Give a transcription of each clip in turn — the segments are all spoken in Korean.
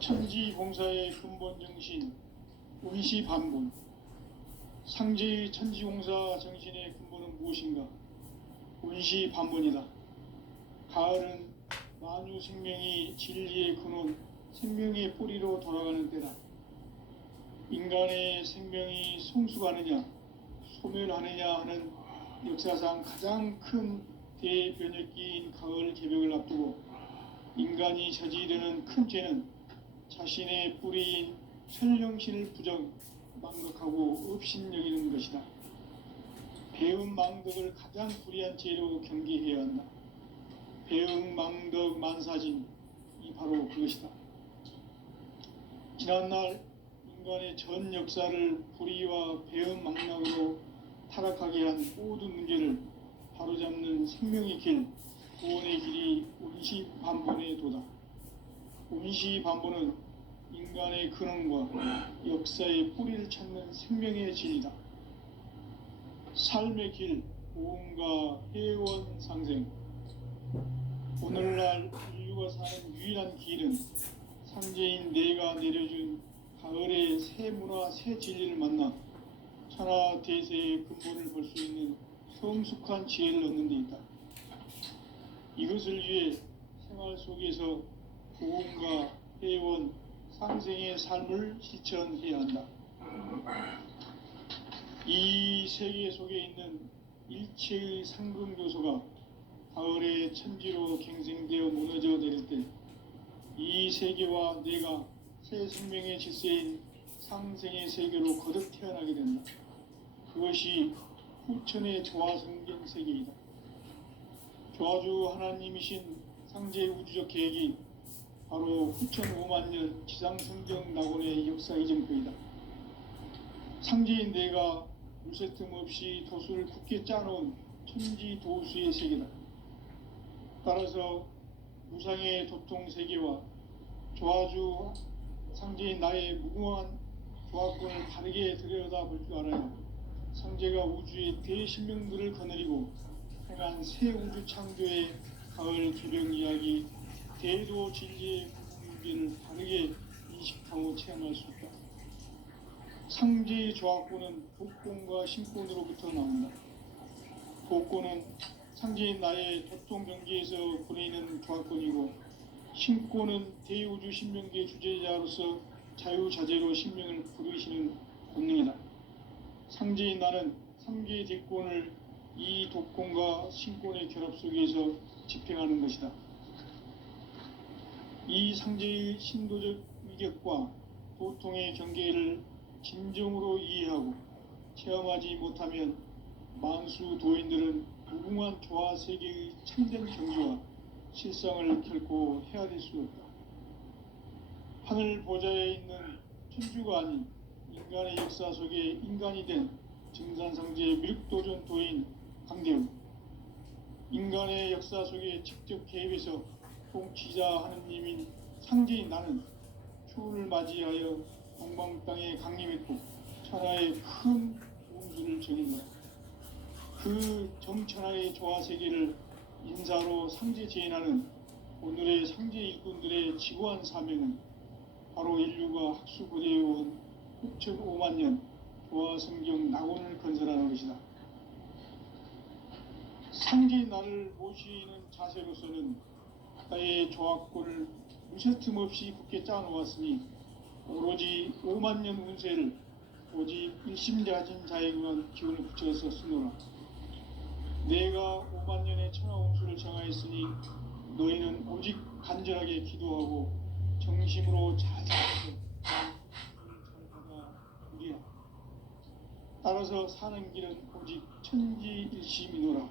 천지봉사의 근본 정신, 운시반본. 상제의 천지봉사 정신의 근본은 무엇인가? 운시반본이다. 가을은 만유 생명이 진리의 근원, 생명의 뿌리로 돌아가는 때다. 인간의 생명이 성숙하느냐, 소멸하느냐 하는 역사상 가장 큰 대변혁기인 가을 개벽을 앞두고 인간이 저지르는 큰 죄는 자신의 뿌리인 설령신을 망각하고 업신여기는 것이다. 배은망덕을 가장 불의한 죄로 경계해야 한다. 배은망덕 만사진이 바로 그것이다. 지난날 인간의 전 역사를 불의와 배은망락으로 타락하게 한 모든 문제를 바로잡는 생명의 길, 구원의 길이 운시반본의 도다. 운시반본은 인간의 근원과 역사의 뿌리를 찾는 생명의 진리다. 삶의 길, 보험과 회원 상생. 오늘날 인류가 사는 유일한 길은 상제인 내가 내려준 가을의 새 문화, 새 진리를 만나 천하 대세의 근본을 볼 수 있는 성숙한 지혜를 얻는 데 있다. 이것을 위해 생활 속에서 보험과 회원, 상생의 삶을 실천해야 한다. 이 세계 속에 있는 일체의 상금 요소가 가을의 천지로 갱생되어 무너져 내릴 때 이 세계와 내가 새 생명의 질서인 상생의 세계로 거듭 태어나게 된다. 그것이 후천의 조화성경 세계이다. 조화주 하나님이신 상제 우주적 계획이 바로 후천 5만년 지상성경 낙원의 역사 이전표이다. 상제인 내가 물새틈 없이 도수를 굳게 짜놓은 천지도수의 세계다. 따라서 무상의 도통세계와 조화주 상제인 나의 무궁한 조화권을 다르게 들여다볼 줄 알아야 상제가 우주의 대신명들을 거느리고 행한 새 우주 창조의 가을 개벽 이야기, 대도 진리의 문제를 다르게 인식하고 체험할 수 있다. 상제의 조화권은 복권과 신권으로부터 나온다. 복권은 상제인 나의 도통 경계에서 보내는 조화권이고, 신권은 대우주 신명계 주제자로서 자유자재로 신명을 부르시는 본능이다. 상제인 나는 3개의 대권을 이 도권과 신권의 결합 속에서 집행하는 것이다. 이 상제의 신도적 위격과 도통의 경계를 진정으로 이해하고 체험하지 못하면 만수 도인들은 무궁한 조화 세계의 참된 경지와 실상을 결코 헤아릴 수 없다. 하늘 보좌에 있는 천주가 아닌 인간의 역사 속에 인간이 된 증산상제 밀도전 도인 강대우, 인간의 역사 속에 직접 개입해서 통치자 하느님인 상제인 나는 추운을 맞이하여 동방 땅에 강림했고 천하의 큰 운수를 정인 거다. 그 정천하의 조화세계를 인사로 상제 재현하는 오늘의 상제 일꾼들의 지고한 사명은 바로 인류가 학수고대해온 6,500년 조화성경 낙원을 건설하는 것이다. 상제인 나를 모시는 자세로서는 나의 조화권을 무쇠틈 없이 굳게 짜놓았으니 오로지 5만년 운세를 오직 일심자진 자에게만 기운을 붙여서 쓰노라. 내가 5만년의 천하운수를 정하였으니 너희는 오직 간절하게 기도하고 정심으로 잘 살아서 전하가 우리야. 따라서 사는 길은 오직 천지일심이노라.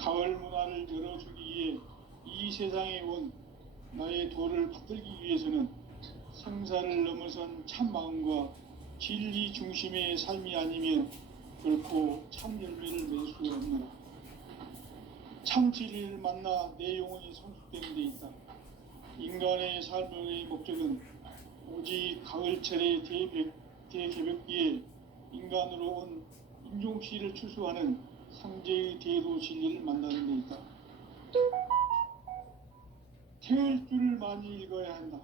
가을 문화를 열어주기 위해 이 세상에 온 나의 도를 받들기 위해서는 생사를 넘어선 참마음과 진리 중심의 삶이 아니면 결코 참 열매를 맺을 수 없노라. 참 진리를 만나 내 영혼이 성숙되는 데 있다. 인간의 삶의 목적은 오직 가을철의 대개벽기에 인간으로 온 인종시를 추수하는 상제의 대도 진리를 만나는 데 있다. 태을주를 많이 읽어야 한다.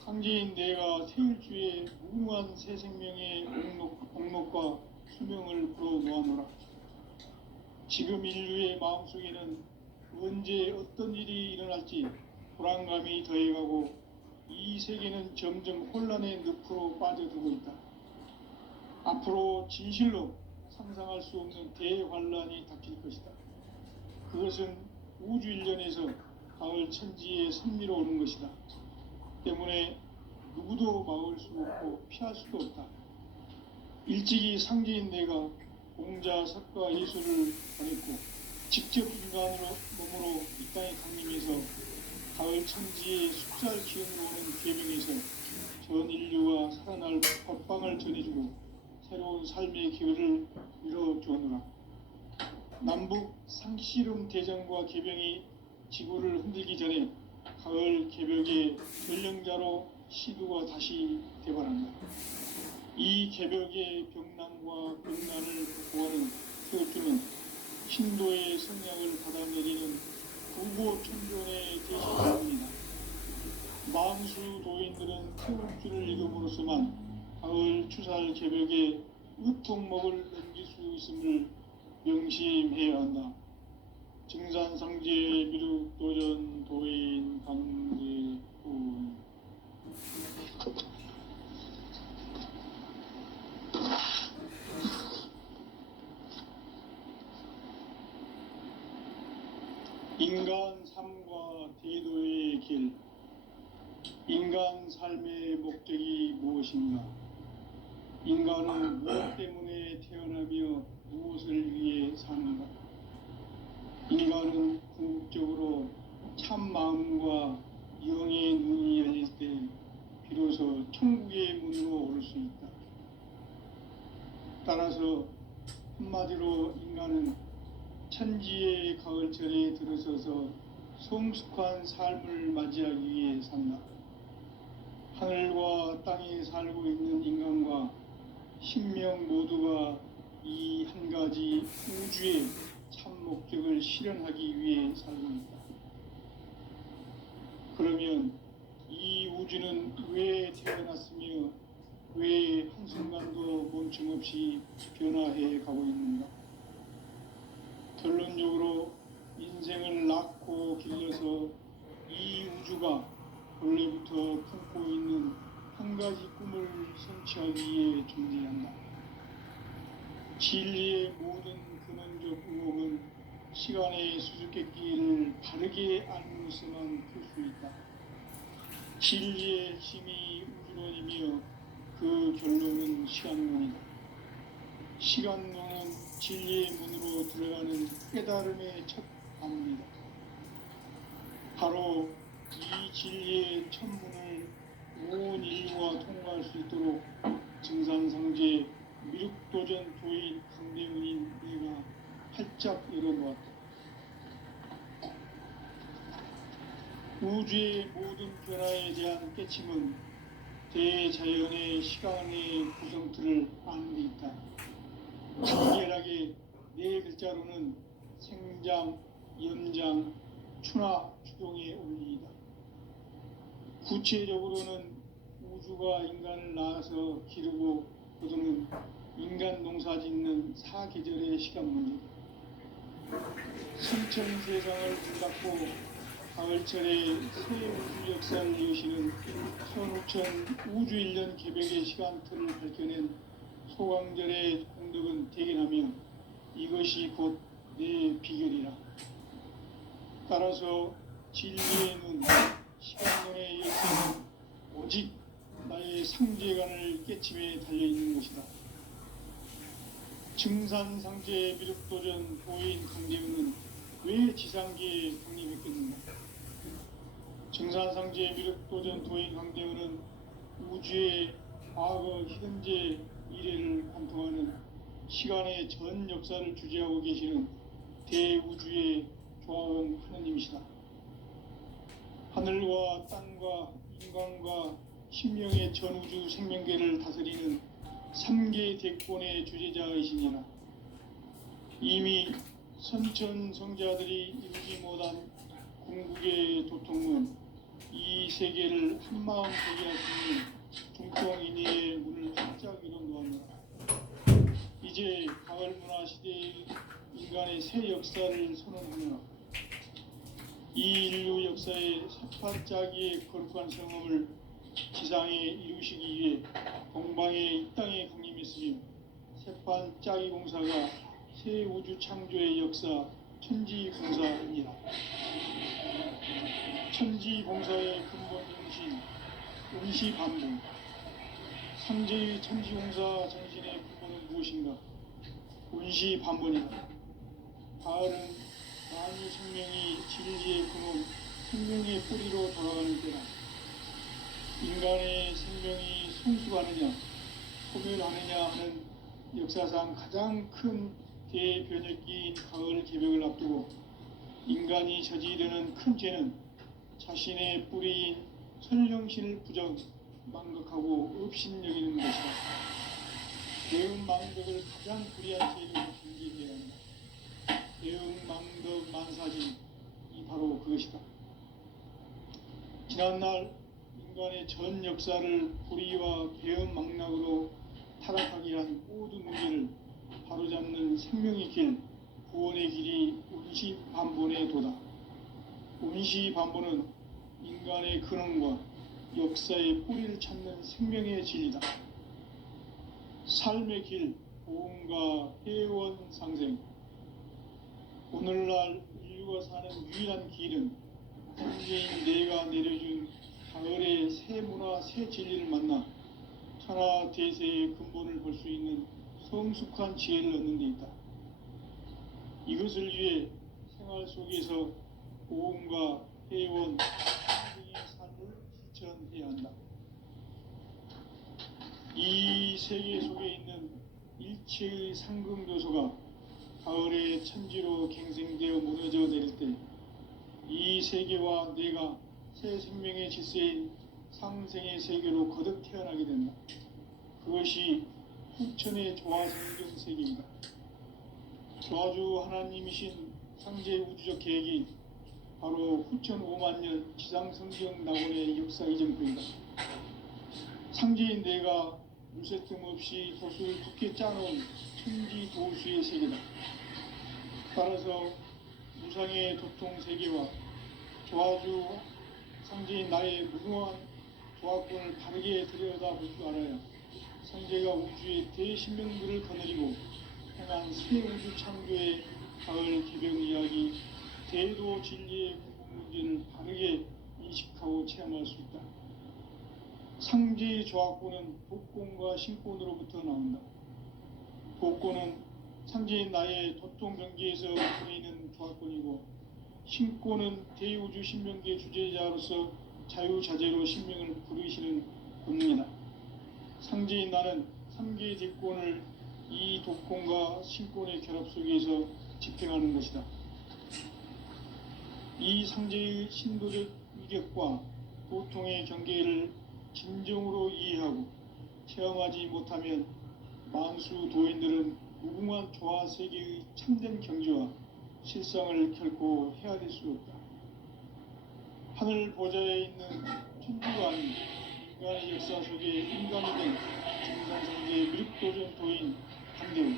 상제인 내가 태을주의 무궁한 새 생명의 목록과 수명을 풀어놓아노라. 지금 인류의 마음속에는 언제 어떤 일이 일어날지 불안감이 더해가고 이 세계는 점점 혼란의 늪으로 빠져들고 있다. 앞으로 진실로 상상할 수 없는 대환란이 닥칠 것이다. 그것은 우주 일련에서 가을 천지의 섭리로 오는 것이다. 때문에 누구도 막을 수 없고 피할 수도 없다. 일찍이 상제인 내가 공자, 석가, 예수를 보냈고 직접 인간으로 몸으로 이 땅에 강림해서 가을 천지의 숙살 기운으로 오는 계명에서 전 인류가 살아날 법방을 전해주고 새로운 삶의 기회를 이뤄주었노라. 남북 상씨름 대전과 개병이 지구를 흔들기 전에 가을 개벽의 전령자로 시두가 다시 대발한다. 이 개벽의 병난과 병난을 극복하는 태을주는 신도의 성량을 받아내리는 부고천존의 대신입니다. 만수 도인들은 태을주를 읽음으로써만 가을 추살 개벽의 의통목을 넘길 수 있음을 명심해야 한다. 증산상제 미륵도전 도인 강제훈. 인간 삶과 대도의 길. 인간 삶의 목적이 무엇인가? 인간은 무엇 때문에 태어나며 무엇을 위해 사는가? 인간은 궁극적으로 참 마음과 영의 눈이 열릴 때 비로소 천국의 문으로 오를 수 있다. 따라서 한마디로 인간은 천지의 가을철에 들어서서 성숙한 삶을 맞이하기 위해 산다. 하늘과 땅에 살고 있는 인간과 신명 모두가 이 한 가지 우주의 참 목적을 실현하기 위해 살고 있다. 그러면 이 우주는 왜 태어났으며 왜 한순간도 멈춤없이 변화해 가고 있는가? 결론적으로 인생을 낳고 길러서 이 우주가 원래부터 품고 있는 한 가지 꿈을 성취하기 위해 존재한다. 진리의 모든 근원적 의혹은 시간의 수수께끼를 바르게 알므로서만 풀 수 있다. 진리의 핵심이 우주론이며 그 결론은 시간론이다. 시간론은 진리의 문으로 들어가는 깨달음의 첫 방문이다. 바로 이 진리의 첫 문을 온 인류가 통과할 수 있도록 증산상제 미륵도전 도인 강대훈인 내가 활짝 열어놓았다. 우주의 모든 변화에 대한 깨침은 대자연의 시간의 구성틀을 아는 데 있다. 간결하게 네 글자로는 생장, 연장, 추나 추동의 원리이다. 구체적으로는 우주가 인간을 낳아서 기르고 거두는 인간 농사 짓는 사계절의 시간 문제다. 성천 세상을 불닫고 가을철에 새 우주 역사를 여시는 선우천 우주일년 개벽의 시간틀을 밝혀낸 소강절의 공덕은 대견하며 이것이 곧 내 비결이라. 따라서 진리의 눈, 시간론의 열쇠는 오직 나의 상제관을 깨침에 달려있는 것이다. 증산상제 미륵도전 도인 강대훈은 왜 지상계에 강림했겠는가? 증산상제 미륵도전 도인 강대훈은 우주의 과거, 현재, 미래를 관통하는 시간의 전 역사를 주재하고 계시는 대우주의 조화원 하느님이시다. 하늘과 땅과 인간과 신명의 전우주 생명계를 다스리는 3계 대권의 주재자이시니라. 이미 선천 성자들이 이루지 못한 궁극의 도통론, 세계를 한마음 되게 할 수 있는 중통인의의 문을 활짝 열어 놓았노라. 이제 가을 문화 시대의 인간의 새 역사를 선언하노라. 이 인류 역사의 새판짜기의 거룩한 성험을 지상에 이루시기 위해 동방의 이 땅에 강림했으며 새판짜기 공사가 새 우주 창조의 역사 천지공사입니다. 천지공사의 근본 정신 운시반복. 상제의 천지공사 정신의 근본은 무엇인가? 운시반복이다. 가을은 만유 생명이 진리의 근원, 생명의 뿌리로 돌아가는 때다. 인간의 생명이 성숙하느냐, 소멸하느냐 하는 역사상 가장 큰 대변혁기인 가을 개벽을 앞두고 인간이 저지르는 큰 죄는 자신의 뿌리인 선령신을 부정, 망각하고 업신여기는 것이다. 대응망덕을 가장 불의한 죄로 경계해야 한다. 대응망덕 만사진이 바로 그것이다. 지난날 인간의 전 역사를 불의와 배은망락으로 타락하게 한 모든 문제를 바로잡는 생명의 길, 구원의 길이 운시반본의 도다. 운시반본은 인간의 근원과 역사의 뿌리를 찾는 생명의 진리다. 삶의 길, 보험과 회원 상생. 오늘날 인류가 사는 유일한 길은 현재인 내가 내려준 가을의 새 문화, 새 진리를 만나 천하 대세의 근본을 볼 수 있는 성숙한 지혜를 얻는 데 있다. 이것을 위해 생활 속에서 보험과 회원, 상생의 삶을 실천해야 한다. 이 세계 속에 있는 일체의 상승요소가 가을의 천지로 갱생되어 무너져 내릴 때 이 세계와 내가 새 생명의 질서인 상생의 세계로 거듭 태어나게 된다. 그것이 후천의 조화성경 세계이다. 조화주 하나님이신 상제 우주적 계획이 바로 후천 5만년 지상성경 낙원의 역사 이전부이다. 상제인 내가 물새 틈 없이 도수를 굳게 짜놓은 천지 도수의 세계다. 따라서 무상의 도통 세계와 조화주 상제인 나의 무궁한 조화권을 바르게 들여다볼 줄 알아야 상제가 우주의 대신명들을 거느리고 행한 새 우주 창조의 가을 개벽 이야기, 대도 진리의 궁극 문제를 바르게 인식하고 체험할 수 있다. 상제의 조화권은 복권과 신권으로부터 나온다. 복권은 상제인 나의 도통 경계에서 보이는 조화권이고, 신권은 대우주 신명계 주제자로서 자유자재로 신명을 부르시는 권능이다. 상제인 나는 3개의 대권을 이 도권과 신권의 결합 속에서 집행하는 것이다. 이 상제의 신도적 위격과 도통의 경계를 진정으로 이해하고 체험하지 못하면 만수 도인들은 무궁한 조화 세계의 참된 경지와 실상을 결코 헤아릴 수 없다. 하늘 보좌에 있는 천주가 아닌 인간의 역사 속에 인간이 된 증산성계의 미륵도전 도인 한대우,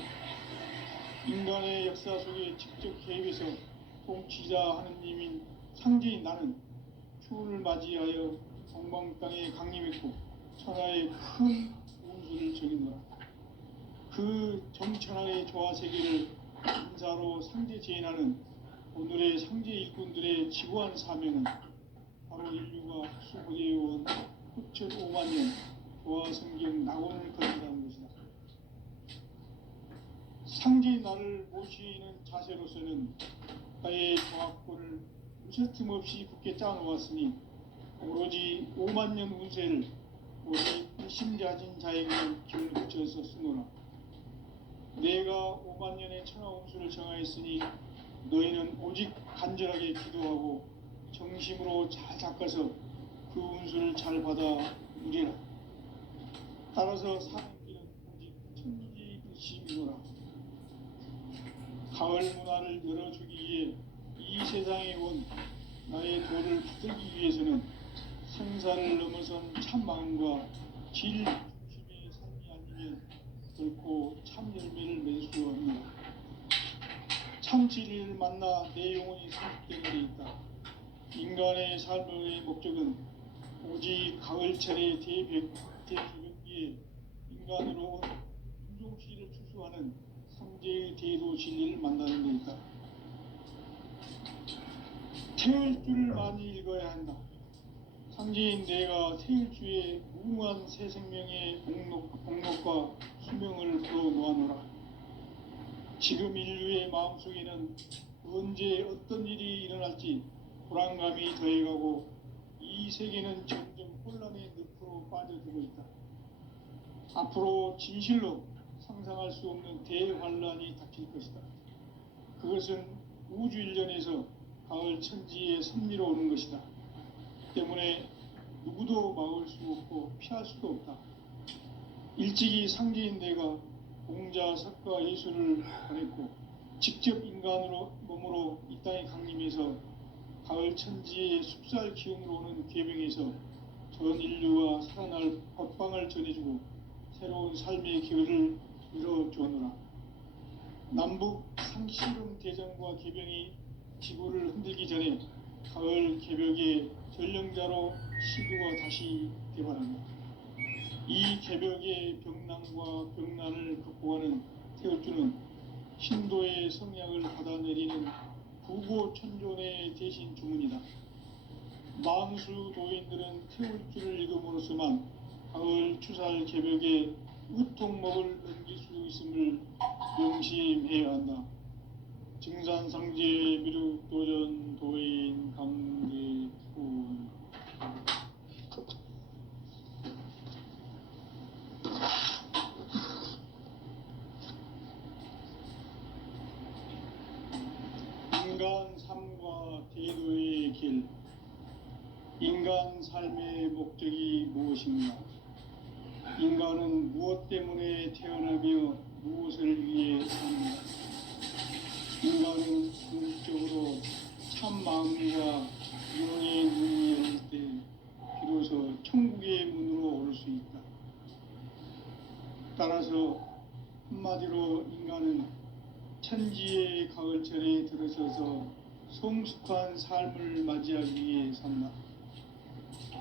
인간의 역사 속에 직접 개입해서 통치자 하느님인 상제인 나는 추운을 맞이하여 동방 땅에 강림했고 천하의 큰 운수를 적인노라. 그 정천하의 조화 세계를 인사로 상제 제인하는 오늘의 상제 일꾼들의 지구한 사명은 바로 인류가 수고되어온 후천 5만년 조화 성경 낙원을 건진다는 것이다. 상제인 나를 모시는 자세로서는 나의 조화권을 무쇠틈 없이 굳게 짜놓았으니 오로지 5만년 운세를 오직 심자진 자에게만 기운을 붙여서 쓰노라. 내가 5만년의 천하 운수를 정하였으니 너희는 오직 간절하게 기도하고 정심으로 잘 닦아서 그 운수를 잘 받아 누리라. 따라서 사는 길은 오직 천지일심이노라. 가을 문화를 열어주기 위해 이 세상에 온 나의 도를 붙들기 위해서는 생사 생사를 넘어선 참 마음과 질 중심의 삶이 아니면 결코 참 열매를 맺을 수 없는 참 진리를 만나 내 영혼이 성숙되는 데 있다. 인간의 삶의 목적은 오직 가을철의 대개벽기에 인간으로 온 인종시를 추수하는 상제의 대도 진리를 만나는 데 있다. 태일주를 많이 읽어야 한다. 상제인 내가 태일주의 무궁한 새 생명의 공록과 수명을 풀어놓아노라. 지금 인류의 마음속에는 언제 어떤 일이 일어날지 불안감이 더해가고 이 세계는 점점 혼란의 늪으로 빠져들고 있다. 앞으로 진실로 상상할 수 없는 대환란이 닥칠 것이다. 그것은 우주 일련에서 가을 천지의 섭리로 오는 것이다. 때문에 누구도 막을 수 없고 피할 수도 없다. 일찍이 상제인 내가 공자, 석가, 예수를 보냈고 직접 인간으로 몸으로 이 땅에 강림해서 가을 천지의 숲살 기운으로 오는 계명에서 전 인류와 살아날 법방을 전해주고 새로운 삶의 기회를 이뤄주었노라. 남북 상실용 대전과 계병이 지구를 흔들기 전에 가을 개벽의 전령자로 시구가 다시 개발한다. 이 개벽의 병난과 병난을 극복하는 태울주는 신도의 성약을 받아내리는 구고천존의 대신 주문이다. 만수 도인들은 태울주를 읽음으로써만 가을 추살 개벽의 우통목을 넘길 수 있음을 명심해야 한다. 증산상제 미륵도전 도인 강대훈. 인간 삶과 대도의 길. 인간 삶의 목적이 무엇인가? 인간은 무엇 때문에 태어나며 무엇을 위해 삽니다. 인간은 궁극적으로 참 마음과 영의 눈이 열릴 때 비로소 천국의 문으로 오를 수 있다. 따라서 한마디로 인간은 천지의 가을철에 들어서서 성숙한 삶을 맞이하기 위해 산다.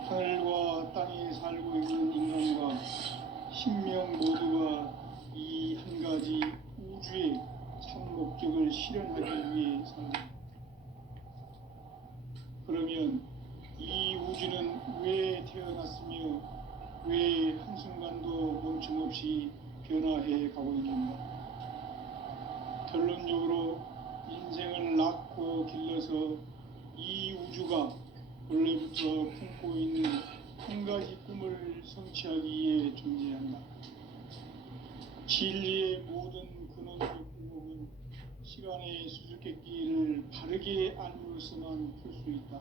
하늘과 땅에 살고 있는 인간과 신명 모두가 이 한 가지 우주의 참 목적을 실현하기 위해 산다. 그러면 이 우주는 왜 태어났으며 왜 한순간도 멈춤없이 변화해 가고 있는가? 결론적으로 인생을 낳고 길러서 이 우주가 원래부터 품고 있는 한 가지 꿈을 성취하기 위해 존재한다. 진리의 모든 근원적 궁극은 시간의 수수께끼를 바르게 알므로서만 풀 수 있다.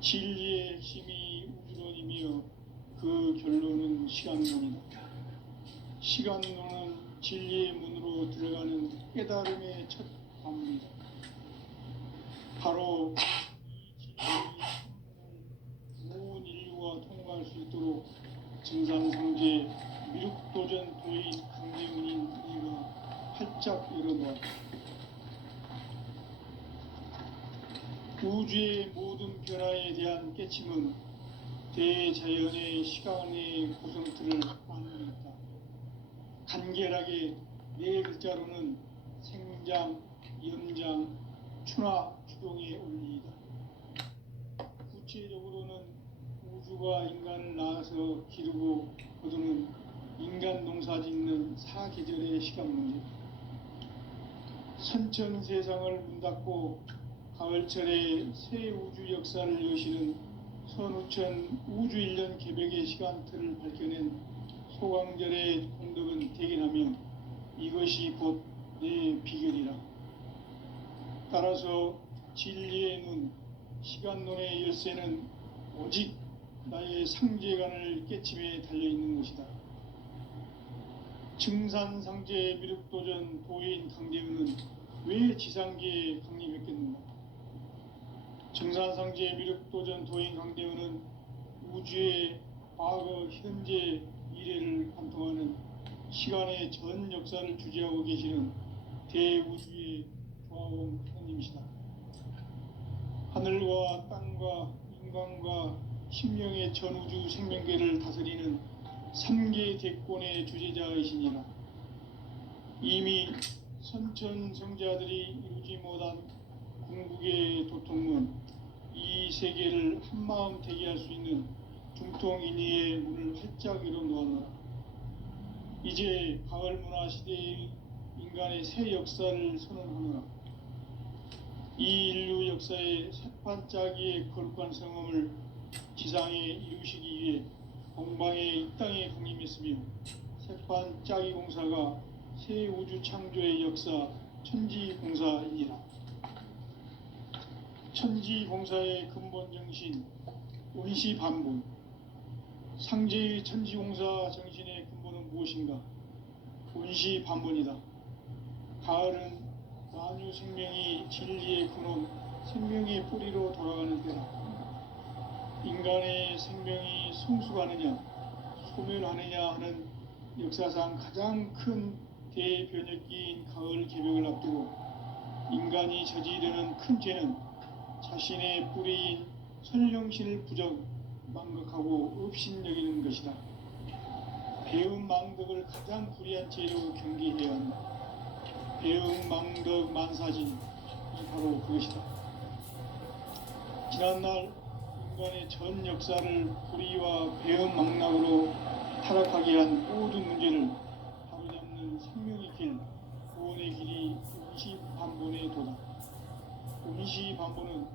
진리의 핵심이 우주론이며 그 결론은 시간론이다. 시간론은 진리의 문으로 들어가는 깨달음의 첫 관문이다. 바로 이 진리의 온 인류가 통과할 수 있도록 증산상제 미륵도전 도인 강대훈인 이가 활짝 열어놓았다. 우주의 모든 변화에 대한 깨침은 대자연의 시간의 구성틀을 만들었다. 간결하게 네 글자로는 생장, 연장, 추나 추동의 원리이다. 구체적으로는 우주가 인간을 낳아서 기르고 거두는 인간 농사 짓는 사계절의 시간 문제. 선천 세상을 문 닫고 가을철에 새 우주 역사를 여시는 선우천 우주 1년 개벽의 시간틀을 밝혀낸 소강절의 공덕은 대견하며 이것이 곧 내 비결이라. 따라서 진리의 눈, 시간론의 열쇠는 오직 나의 상제관을 깨침에 달려있는 것이다. 증산상제 미륵도전 도인 강대훈은 왜 지상계에 강림했겠는가? 증산상제 미륵도전 도인 강대훈은 우주의 과거, 현재, 미래를 관통하는 시간의 전 역사를 주재하고 계시는 대우주의 조화원 하나님이시다. 하늘과 땅과 인간과 신명의 전우주 생명계를 다스리는 3계 대권의 주재자이시니라. 이미 선천성자들이 이루지 못한 궁극의 도통문, 이 세계를 한마음 되게 할 수 있는 중통인의의 문을 활짝 열어놓았노라. 이제 가을 문화 시대의 인간의 새 역사를 선언하노라. 이 인류 역사의 새판짜기의 거룩한 성험을 지상에 이루시기 위해 공방에 이 땅에 강림했으며, 새판짜기 공사가 새 우주 창조의 역사 천지공사이니라. 천지공사의 근본 정신 원시반본, 상제의 천지공사 정신의 근본은 무엇인가? 원시반본이다. 가을은 만유 생명이 진리의 근원, 생명의 뿌리로 돌아가는 때다. 인간의 생명이 성숙하느냐 소멸하느냐 하는 역사상 가장 큰 대변혁기인 가을 개벽을 앞두고 인간이 저지르는 큰 죄는 자신의 뿌리인 선령신을 부정 망각하고 업신여기는 것이다. 배움 망덕을 가장 불의한 죄로 경계해야 한다. 배움 망덕 만사진이 바로 그것이다. 지난날 인간의 전 역사를 불의와 배움 망락으로 타락하게 한 모든 문제를 바로잡는 생명의 길, 구원의 길이 원시반본의 도다. 원시반본은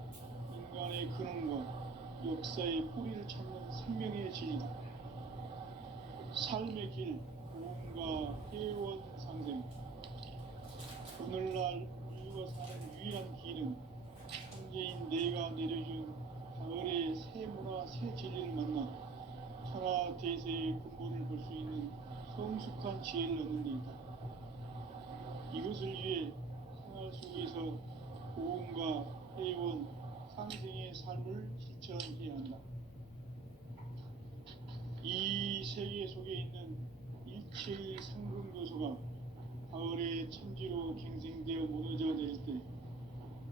인간의 근원과 역사의 뿌리를 찾는 생명의 진리다. 삶의 길, 구원과 회원 상생. 오늘날 인류가 사는 유일한 길은 현재인 내가 내려준 가을의 새 문화, 새 진리를 만나 천하 대세의 근본을 볼 수 있는 성숙한 지혜를 얻는 데 있다. 이것을 위해 생활 속에서 고음과 회원, 상생의 삶을 실천해야 한다. 이 세계 속에 있는 일체의 상승 요소가 가을의 천지로 갱생되어 무너져 내릴 때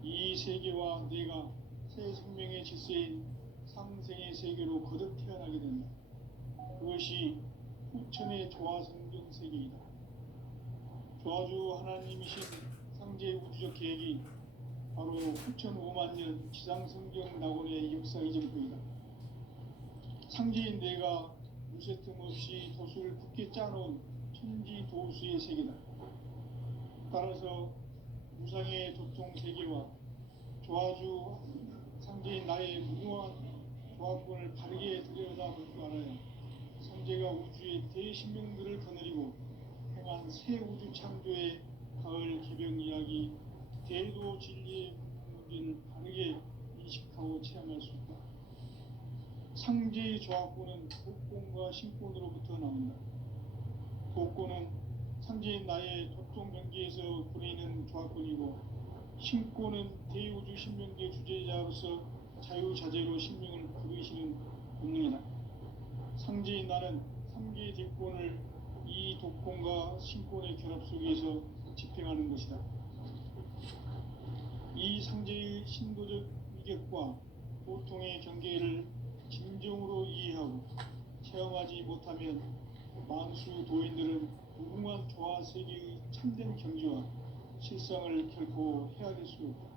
이 세계와 내가 새 생명의 질서인 상생의 세계로 거듭 태어나게 된다. 그것이 후천의 조화성경 세계이다. 조화주 하나님이신 상제 우주적 계획이 바로 후천 5만 년 지상성경 낙원의 역사 이전부이다. 상제인 내가 무쇠 틈 없이 도수를 굳게 짜놓은 천지 도수의 세계다. 따라서 무상의 도통 세계와 조화주 상제인 나의 무궁한 조화권을 바르게 들여다볼 줄 알아야 상제가 우주의 대신명들을 거느리고 행한 새 우주 창조의 가을 개벽 이야기, 대도 진리의 문제를 바르게 인식하고 체험할 수 있다. 상제의 조화권은 복권과 신권으로부터 나온다. 복권은 상제인 나의 도통 경계에서 보내는 조화권이고, 신권은 대우주 신명계 주제자로서 자유자재로 신명을 부르시는 본능이다. 상제인 나는 3개 대권을 이 독권과 신권의 결합 속에서 집행하는 것이다. 이 상제의 신도적 위격과 보통의 경계를 진정으로 이해하고 체험하지 못하면 만수 도인들은 무궁한 조화 세계의 참된 경지와 실상을 결코 헤아릴 수 없다.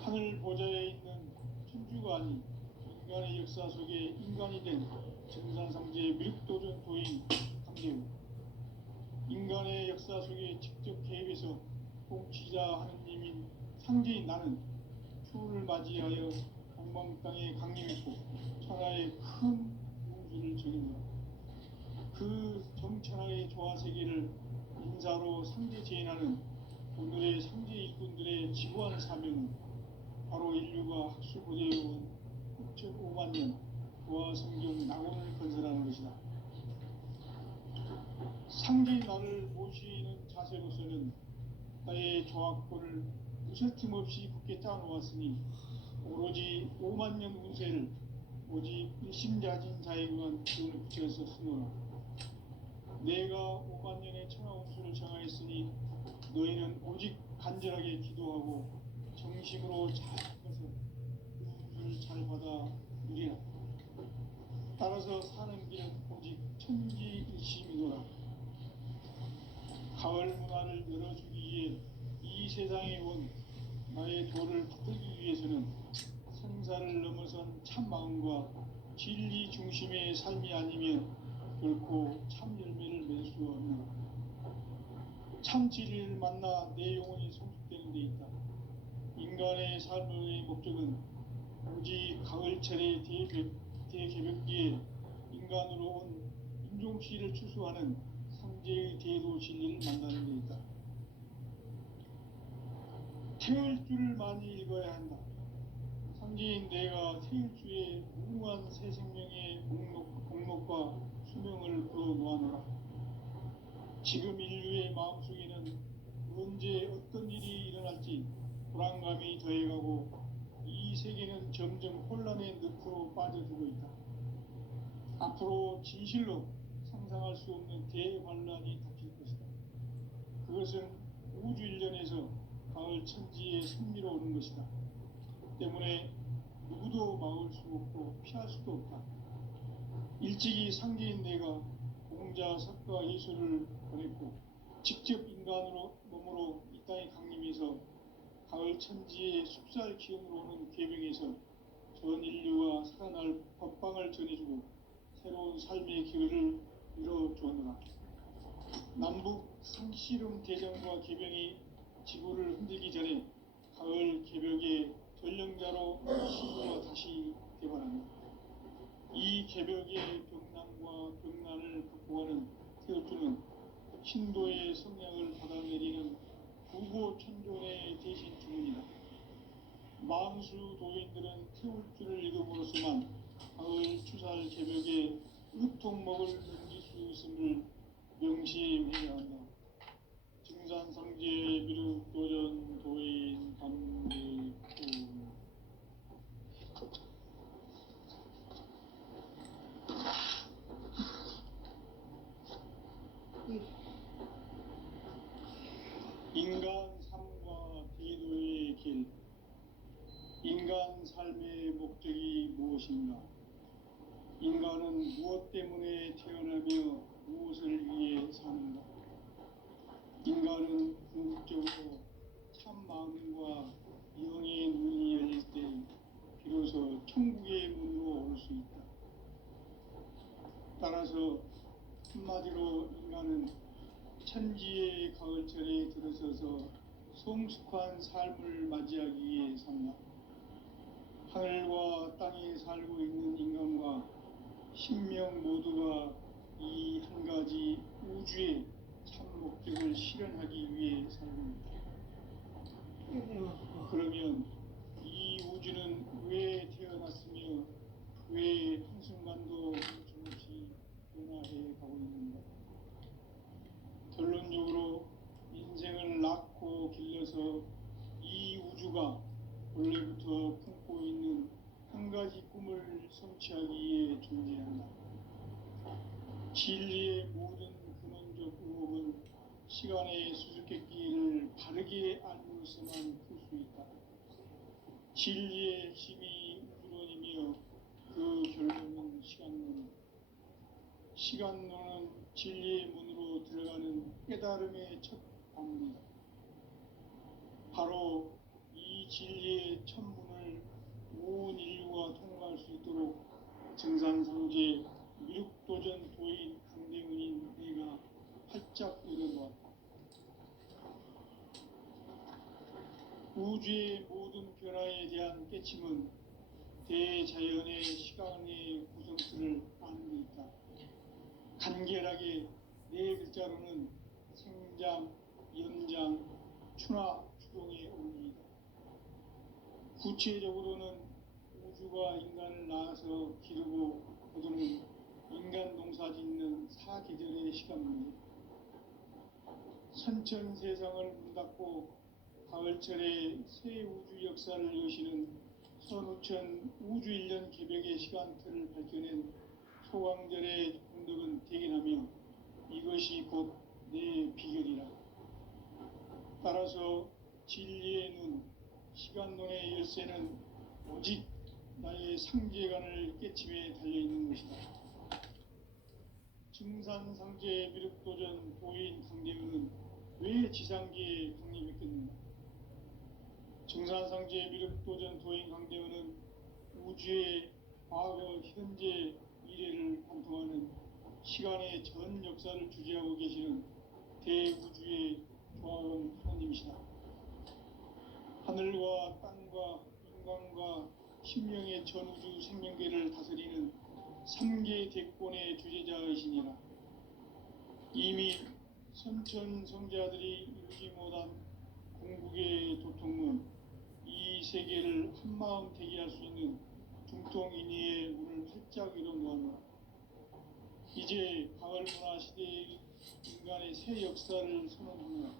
하늘 보좌에 있는 천주가 아닌 인간의 역사 속에 인간이 된 정산상제의 밀도전 도인 강대우, 인간의 역사 속에 직접 개입해서 통치자 하느님인 상제인 나는 추운을 맞이하여 동방 땅에 강림했고 천하의 큰 우주를 정의노라. 그 정천하의 조화세계를 인사로 상제 제인하는 오늘의 상제 일꾼들의 지구한 사명은 바로 인류가 학수고대해온 9,5만 년 조화성경 낙원을 건설하는 것이다. 상제인 나를 모시는 자세로서는 나의 조화권을 무쇠틈 없이 굳게 짜놓았으니 오로지 5만 년 운세를 오직 일심자진 자에게만 기운을 붙여서 쓰노라. 내가 5만 년의 천하 원수를 정하였으니 너희는 오직 간절하게 기도하고 정심으로 잘 해서 우주를 잘 받아 누리라. 따라서 사는 길은 오직 천지일심이노라. 가을 문화를 열어주기 위해 이 세상에 온 나의 도를 붙들기 위해서는 생사를 넘어선 참 마음과 진리 중심의 삶이 아니면 결코 참 열매를 맺을 수 없노라. 참 진리를 만나 내 영혼이 성숙되는 데 있다. 인간의 삶의 목적은 오직 가을철의 대개벽기에 인간으로 온 인종씨를 추수하는 상제의 대도 진리를 만나는 데 있다. 태을 줄을 많이 읽어야 한다. 상제인 내가 태일주의 무궁한 새 생명의 목록과 수명을 풀어놓아노라. 지금 인류의 마음속에는 언제 어떤 일이 일어날지 불안감이 더해가고 이 세계는 점점 혼란의 늪으로 빠져들고 있다. 앞으로 진실로 상상할 수 없는 대환란이 닥칠 것이다. 그것은 우주 일련에서 가을 천지의 승리로 오는 것이다. 때문에 누구도 막을 수 없고 피할 수도 없다. 일찍이 상제인 내가 공자, 석가, 예수를 보냈고 직접 인간으로 몸으로 이 땅에 강림해서 가을 천지의 숲살 기운으로 오는 계명에서 전 인류가 살아날 법방을 전해주고 새로운 삶의 기회를 이뤄주었노라. 남북 상씨름 대전과 계명이 지구를 흔들기 전에 가을 개벽의 전령자로 시구가 다시 개발한다. 이 개벽의 병난과 병난을 극복하는 태울주는 신도의 성량을 받아내리는 구보 천존의 대신 주문이다. 만수 도인들은 태울주를 읽음으로써만 가을 추살 개벽의 으통목을 넘길 수 있음을 명심해야 한다. 증산상제 미륵도전 도인 감리구. 인간 삶과 대도의 길. 인간 삶의 목적이 무엇인가? 인간은 무엇 때문에 태어나며 무엇을 위해 사는가? 인간은 궁극적으로 참 마음과 영의 눈이 열릴 때 비로소 천국의 문으로 올 수 있다. 따라서 한마디로 인간은 천지의 가을철에 들어서서 성숙한 삶을 맞이하기 위해 산다. 하늘과 땅에 살고 있는 인간과 신명 모두가 이 한 가지 우주의 참 목적을 실현하기 위해 살고 있다. 그러면 이 우주는 왜 태어났으며 왜 한순간도 멈춤없이 변화해 가고 있는가? 결론적으로 인생을 낳고 길러서 이 우주가 원래부터 품고 있는 한 가지 꿈을 성취하기 위해 존재한다. 진리의 모든 근원적 의혹은 시간의 수수께끼를 바르게 알고서만 풀 수 있다. 진리의 힘이 우주론이며 그 결론은 시간론. 시간론은 진리의 문으로 들어가는 깨달음의 첫 방문이다. 바로 이 진리의 첫 문을 온 인류가 통과할 수 있도록 증산상제 미륵도전 도인 강대문인 내가 활짝 열어놓았다. 우주의 모든 변화에 대한 깨침은 대자연의 시간의 구성틀을 아는 데 있다. 간결하게 네 글자로는 생장, 연장, 추나 추동의 원리이다. 구체적으로는 우주가 인간을 낳아서 기르고 거두는 인간 농사 짓는 사계절의 시간 문제. 선천 세상을 문 닫고 가을철에 새 우주 역사를 여시는 선우천 우주일년 개벽의 시간틀을 밝혀낸 소강절의 공덕은 대견하며 이것이 곧 내 비결이라. 따라서 진리의 눈, 시간론의 열쇠는 오직 나의 상제관을 깨침에 달려있는 것이다. 증산상제 미륵도전 도인 강대우는 왜 지상계에 강림했겠는가? 증산상제 미륵도전 도인 강대우는 우주의 과거, 현재, 미래를 관통하는 시간의 전 역사를 주재하고 계시는 대우주의 조화원 하나님이시다. 하늘과 땅과 인간과 신명의 전우주 생명계를 다스리는 3계 대권의 주재자이시니라. 이미 선천성자들이 이루지 못한 궁극의 도통은 이 세계를 한마음 대기할 수 있는 중통인의의 문을 활짝 열어놓았노라. 이제 가을 문화 시대의 인간의 새 역사를 선언하노라.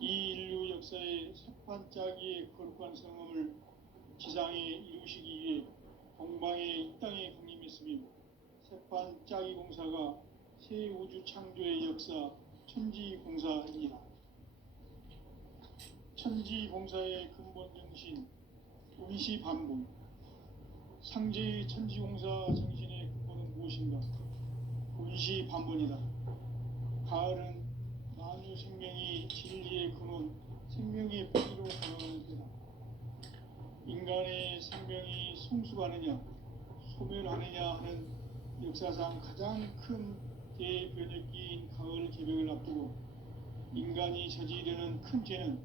이 인류 역사의 새판짜기의 거룩한 성험을 지상에 이루시기 위해 동방의 이 땅에 강림했으며 새판짜기 공사가 새 우주 창조의 역사 천지공사이니라. 천지공사의 근본 정신 운시반복. 상제의 천지공사 정신의 근본은 무엇인가? 운시반복이다. 가을은 만유 생명이 진리의 근원, 생명의 뿌리로 걸어가는 때다. 인간의 생명이 성숙하느냐, 소멸하느냐 하는 역사상 가장 큰 대변혁기인 가을 개벽을 앞두고 인간이 저지르는 큰 죄는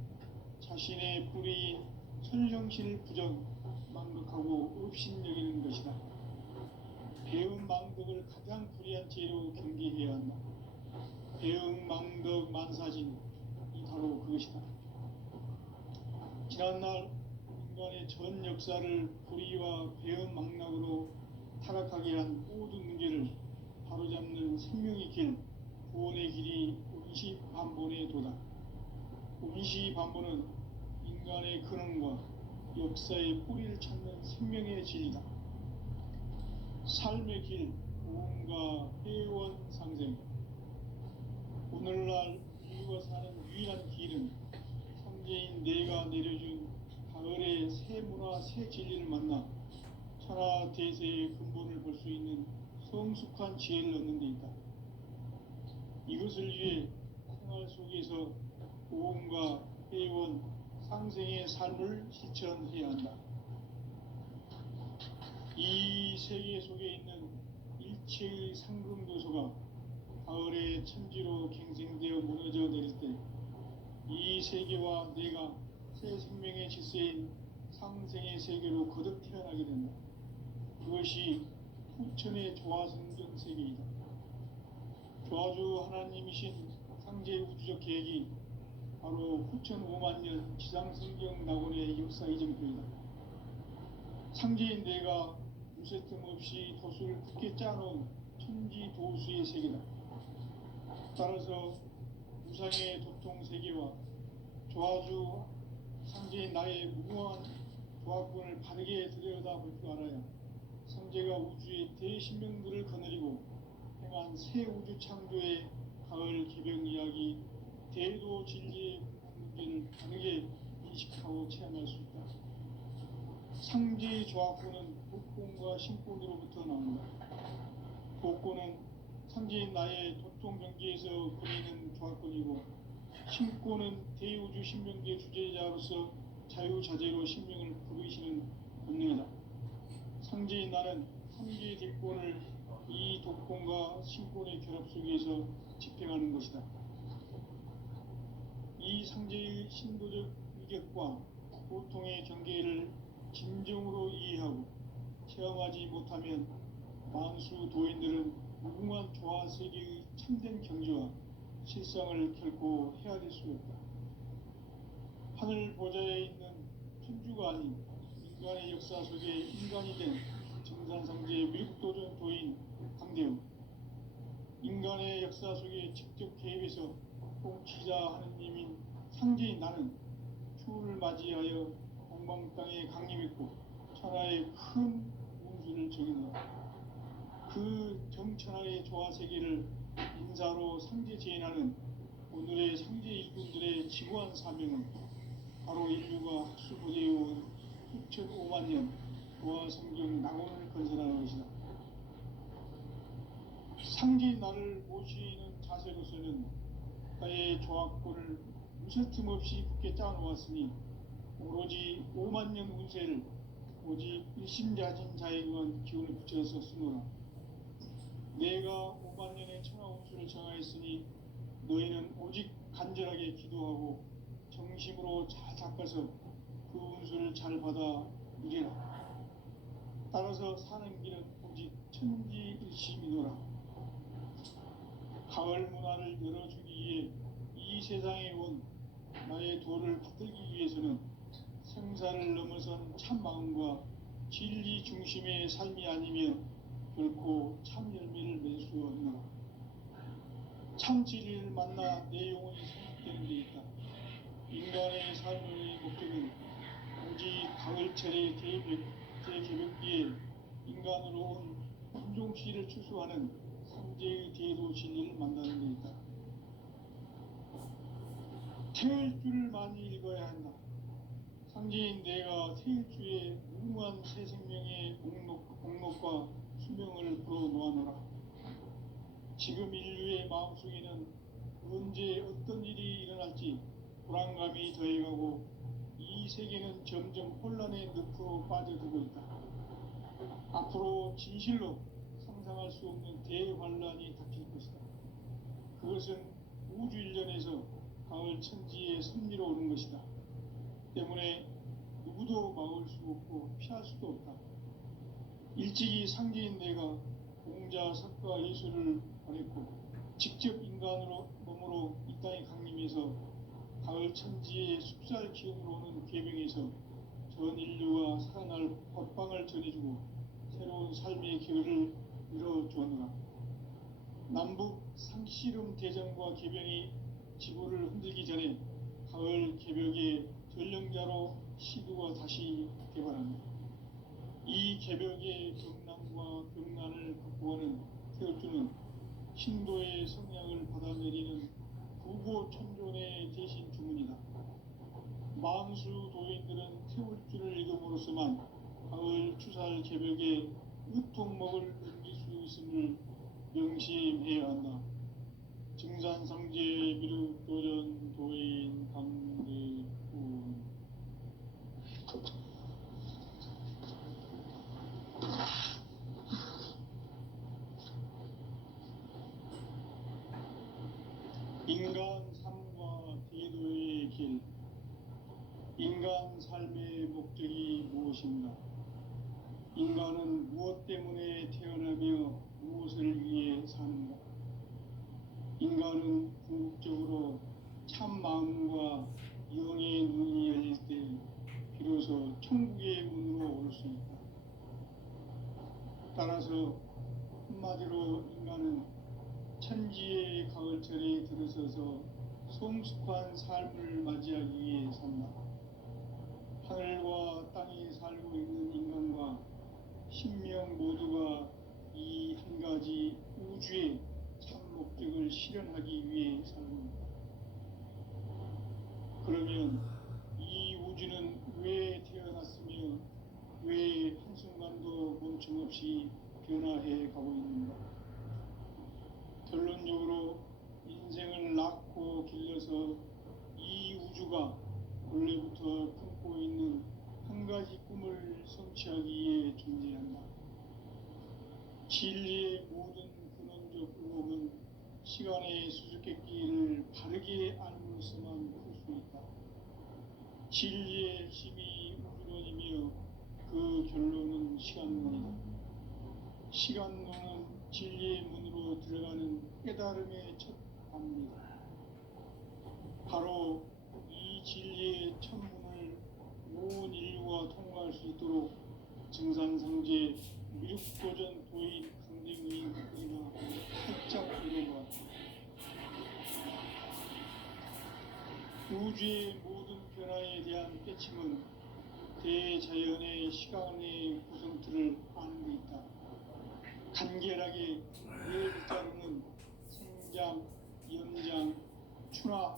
자신의 뿌리인 천령신을 부정, 망극하고 업신여기는 것이다. 배은 망덕을 가장 불의한 죄로 경계해야 한다. 배은 망덕 만사진이 바로 그것이다. 지난날 인간의 전 역사를 불의와 배은 망락으로 타락하게 한 모든 문제를 바로잡는 생명의 길, 구원의 길이 운시반본의 도다. 운시반본은 인간의 근원과 역사의 뿌리를 찾는 생명의 진리다. 삶의 길, 구원과 회원 상생. 오늘날 인류가 사는 유일한 길은 상제인 내가 내려준 가을의 새 문화, 새 진리를 만나 천하 대세의 근본을 볼 수 있는 성숙한 지혜를 얻는 데 있다. 이것을 위해 생활 속에서 보험과 회원, 상생의 삶을 실천해야 한다. 이 세계 속에 있는 일체의 상금도서가 가을의 천지로 갱생되어 무너져 내릴 때 이 세계와 내가 새 생명의 질서인 상생의 세계로 거듭 태어나게 된다. 그것이 후천의 조화성경 세계이다. 조화주 하나님이신 상제 우주적 계획이 바로 후천 5만년 지상성경 낙원의 역사 이정표이다. 상제인 내가 무쇠 틈 없이 도수를 굳게 짜놓은 천지 도수의 세계다. 따라서 우상의 도통 세계와 조화주 상제인 나의 무궁한 조화권을 바르게 들여다볼 줄 알아야 상제가 우주의 대신명들을 거느리고 행한 새 우주 창조의 가을 개벽 이야기, 대도 진리의 문제를 바르게 인식하고 체험할 수 있다. 상제의 조화권은 복권과 신권으로부터 나온다. 복권은 상제인 나의 도통 경계에서 그리는 조화권이고, 신권은 대우주 신명계 주제자로서 자유자재로 신명을 부르시는 본능이다. 상제인 나는 상제의 뒷권을 이 독권과 신권의 결합 속에서 집행하는 것이다. 이 상제의 신도적 위격과 고통의 경계를 진정으로 이해하고 체험하지 못하면 만수 도인들은 무궁한 조화 세계의 참된 경지와 실상을 결코 헤아릴 수 없다. 하늘 보좌에 있는 천주가 아닌 인간의 역사 속에 인간이 된 정산상제의 미륵도전 도인 강대우. 인간의 역사 속에 직접 개입해서 통치자 하느님인 상제인 나는 추후를 맞이하여 동방 땅에 강림했고 천하의 큰 운수를 정해놓아 그 정천하의 조화세계를 인사로 상제재현하는 오늘의 상제 일꾼들의 지구한 사명은 바로 인류가 학수고대해온 6,5만 년 도화성경 낙원을 건설하는 것이다. 상제 나를 모시는 자세로서는 나의 조합권을 무쇠틈 없이 굳게 짜놓았으니 오로지 5만 년 운세를 오직 일심자진 자에게만 기운을 붙여서 쓰노라. 내가 5만 년의 천하 운수를 정하였으니 너희는 오직 간절하게 기도하고 정심으로 잘 닦아서 그 운수를 잘 받아 누리라. 따라서 사는 길은 오직 천지일심이노라. 가을 문화를 열어주기 위해 이 세상에 온 나의 도를 받들기 위해서는 생사를 넘어선 참 마음과 진리 중심의 삶이 아니면 결코 참 열매를 맺을 수 없노라. 참 진리를 만나 내 영혼이 성숙되는 데 있다. 인간의 삶의 목적은 오직 가을철의 대개벽기에 인간으로 온 품종씨를 추수하는 상제의 대도 진리를 만나는 데 있다. 태일주를 많이 읽어야 한다. 상제인 내가 태일주의 무궁한 새 생명의 목록과 수명을 풀어놓아노라. 지금 인류의 마음속에는 언제 어떤 일이 일어날지 불안감이 더해가고 이 세계는 점점 혼란의 늪으로 빠져들고 있다. 앞으로 진실로 상상할 수 없는 대환란이 닥칠 것이다. 그것은 우주 일련에서 가을 천지의 섭리로 오는 것이다. 때문에 누구도 막을 수 없고 피할 수도 없다. 일찍이 상제인 내가 공자, 석가, 예수를 보냈고 직접 인간으로 몸으로 이 땅에 강림해서 가을 천지의 숲살 기운으로 오는 계명에서 전 인류가 살아날 법방을 전해주고 새로운 삶의 기회를 열어주었노라. 남북 상씨름 대전과 계병이 지구를 흔들기 전에 가을 개벽의 전령자로 시두가 다시 개발합니다. 이 개벽의 경남과 경난을 극복하는 태울주는 신도의 성향을 받아내리는 부고천존의 대신 주문이다. 만수 도인들은 태울주를 읽음으로써만 가을 추살 개벽의 으통목을 넘길 수 있음을 명심해야 한다. 증산상제 미륵도전 도인 강대군. 인간 삶과 대도의 길. 인간 삶의 목적이 무엇인가? 인간은 무엇 때문에 태어나며 무엇을 위해 사는가? 인간은 궁극적으로 참 마음과 영의 눈이 열릴 때 비로소 천국의 문으로 올 수 있다. 따라서 한마디로 인간은 천지의 가을철에 들어서서 성숙한 삶을 맞이하기 위해 산다. 하늘과 땅에 살고 있는 인간과 신명 모두가 이 한 가지 우주의 참 목적을 실현하기 위해 사는 것. 그러면 이 우주는 왜 태어났으며 왜 한순간도 멈춤없이 변화해 가고 있는가? 결론적으로 인생을 낳고 길러서 이 우주가 원래부터 품고 있는 한 가지 꿈을 성취하기 위해 존재한다. 진리의 모든 근원적 의혹은 시간의 수수께끼를 바르게 알므로서만 풀 수 있다. 진리의 핵심이 우주론이며 그 결론은 시간론이다. 시간론은 진리의 문으로 들어가는 깨달음의 첫 단입니다. 바로 이 진리의 첫 문을 온 인류가 통과할 수 있도록 증산상제 미륵도전 도인 강대군이 그리가 활짝 이뤄보았다. 우주의 모든 변화에 대한 깨침은 대자연의 시간의 구성틀을 아는 데 있다. 간결하게 네 글자로는 생장, 연장, 추나